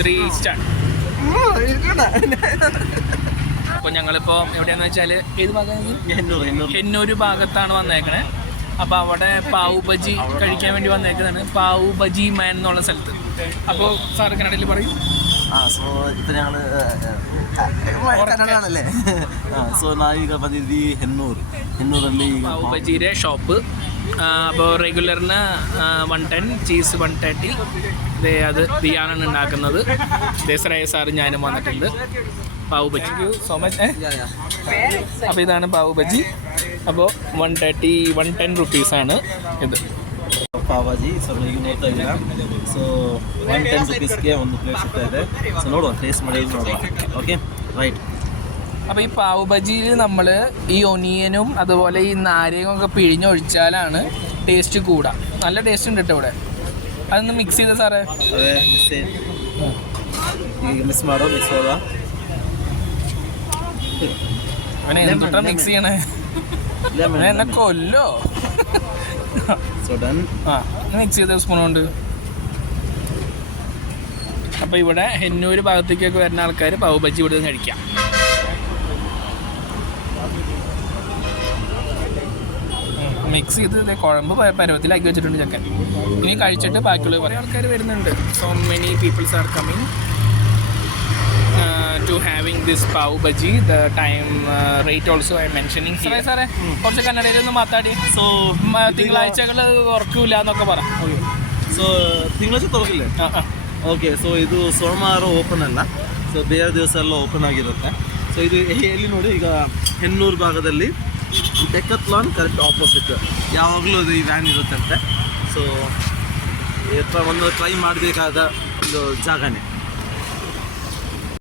3 star. അപ്പോൾ ഞങ്ങളിപ്പോൾ എവിടെയാണെന്ന് വെച്ചാൽ ഏത് ഭാഗമാണ്? ഹെന്നൂർ ഭാഗത്താണ് വന്നേക്കണേ. അപ്പോൾ അവിടെ പാവ് ബജി കഴിക്കാൻ വേണ്ടി വന്നേക്കുന്നതാണ്. പാവ് ബജി മാൻ എന്നുള്ള സ്ഥലത്ത്. അപ്പോൾ സാർ കന്നഡയിൽ പറയും. ಸೊ ಇದು ഞങ്ങൾ കന്നഡാണല്ലേ. ಸೊ ನಾವೀಗ ಬಂದಿದ್ವಿ ಹೆನ್ನೂರಲ್ಲಿ പാവ് ബജിയുടെ ഷോപ്പ്. അപ്പോൾ റെഗുലറിന് 110, ചീസ് 130. അത് ദിയാനാണ് ഉണ്ടാക്കുന്നത്. ദേശറായ സാറ് ഞാനും വന്നിട്ടുണ്ട്. Pav bhaji so much. അപ്പോൾ ഇതാണ് പാവ് ബജി. അപ്പോൾ 110 റുപ്പീസാണ് ഇത്. ಪಾವಾಜಿ ಸೊ ನೀವು ನೋಡ್ತಾ ಇದ್ದೀರಾ. ಸೊ 110 ರುಪೀಸ್ಗೆ ಒಂದು ಪ್ಲೇಟ್ ಸಿಗ್ತಾ ಇದೆ. ಸೊ ನೋಡುವ, ಟೇಸ್ಟ್ ಮಾಡಿ ನೋಡುವ. Okay right. അപ്പോൾ ഈ പാവ് ബജിയിൽ നമ്മൾ ഈ ഒനിയനും അതുപോലെ ഈ നാരങ്ങയൊക്കെ പിഴിഞ്ഞൊഴിച്ചാലാണ് ടേസ്റ്റ് കൂടുക. നല്ല ടേസ്റ്റ് ഉണ്ട് കേട്ടോ ഇവിടെ. അതൊന്ന് മിക്സ് ചെയ്ത സാറേ. ಅದೇ ಈಗ ಮಿಕ್ಸ್ ಮಾಡುವ. അവനെ എന്തുട്ടാ മിക്സ് ചെയ്യണേ? എന്നെ കൊല്ലോ. So done. മിക്സ് ചെയ്ത സ്പൂൺ കൊണ്ട്. അപ്പോൾ ഇവിടെ ഹെന്നൂർ ഭാഗത്തേക്കൊക്കെ വരുന്ന ആൾക്കാർ പാവ് ബജി ഇവിടെ നിന്ന് കഴിക്കാം. മിക്സ് ചെയ്ത് കുഴമ്പ് പരുവത്തിലാക്കി വെച്ചിട്ടുണ്ട് ചക്കൻ. ഇനി കഴിച്ചിട്ട് ബാക്കിയുള്ള കുറേ ആൾക്കാർ വരുന്നുണ്ട്. So many people's are coming to having this pav bhaji. The time rate also I am mentioning here. സാറേ കുറച്ച് കന്നഡയിലൊന്ന് മാതാടി. ಸೊ തിങ്കളാഴ്ചകൾ ഉറക്കില്ല എന്നൊക്കെ പറ. ಸೊ ತಿಂಗಳಾಚೆ ತೊರಗಿಲ್ಲ. ಓಕೆ. ಸೊ ಇದು ಸೋಮವಾರ ಓಪನ್ ಅಲ್ಲ. ಸೊ ಬೇರೆ ದಿವಸ ಎಲ್ಲ ಓಪನ್ ಆಗಿರುತ್ತೆ. ಸೊ ಇದು ಎಲ್ಲಿ ನೋಡಿ, ಈಗ ಹೆನ್ನೂರು ಭಾಗದಲ್ಲಿ ಡೆಕತ್ಲಾನ್ ಕರೆಕ್ಟ್ ಆಪೋಸಿಟ್ ಯಾವಾಗಲೂ ಅದು ಈ ವ್ಯಾನ್ ಇರುತ್ತಂತೆ. ಸೊ ಒಂದು ಟ್ರೈ ಮಾಡಬೇಕಾದ ಒಂದು ಜಾಗನೇ.